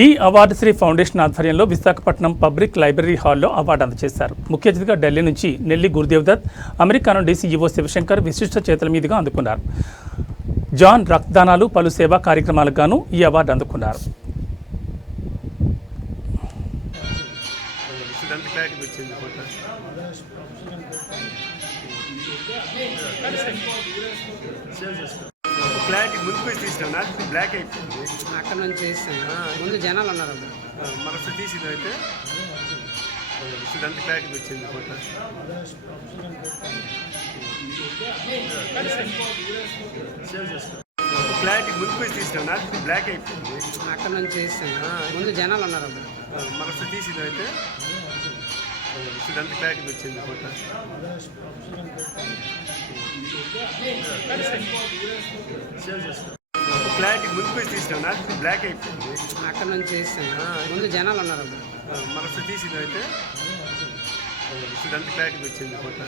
ఈ award Shri foundation ఆధ్వర్యంలో Visakhapatnam public library హాల్లో అవార్డు అందజేశారు. ముఖ్య అతిథిగా ఢిల్లీ నుంచి నెల్లి గురుదేవ్ దత్, అమెరికా నుండి ఈవో శివశంకర్ విశిష్ట చేతుల మీదుగా అందుకున్నారు. జాన్ రక్తదానాలు, పలు సేవా కార్యక్రమాలకు గాను ఈ అవార్డు అందుకున్నారు. క్లారిటీ ముందుకు తీసినా బ్లాక్ అయిపోయింది. అక్కడ నుంచి ముందు జనాలు ఉన్నారు. మనసు తీసింది అయితే ఇదంతా క్లారిటీ వచ్చింది ఫోటో. క్లారిటీ ముందుకు తీసినా బ్లాక్ అయిపోయింది. అక్కడ నుంచి ముందు జనాలు ఉన్నారు. మనసు తీసింది అయితే ఇదంతా క్లారిటీ వచ్చింది ఫోటో. క్లారిటీ ముందుకు తీసినా బ్లాక్ అయిపోయింది. అక్కడ నుంచి ముందు జనాలు ఉన్నారు. మనసు తీసింది అయితే ఇదంతా క్లారిటీ వచ్చింది ఫోటో.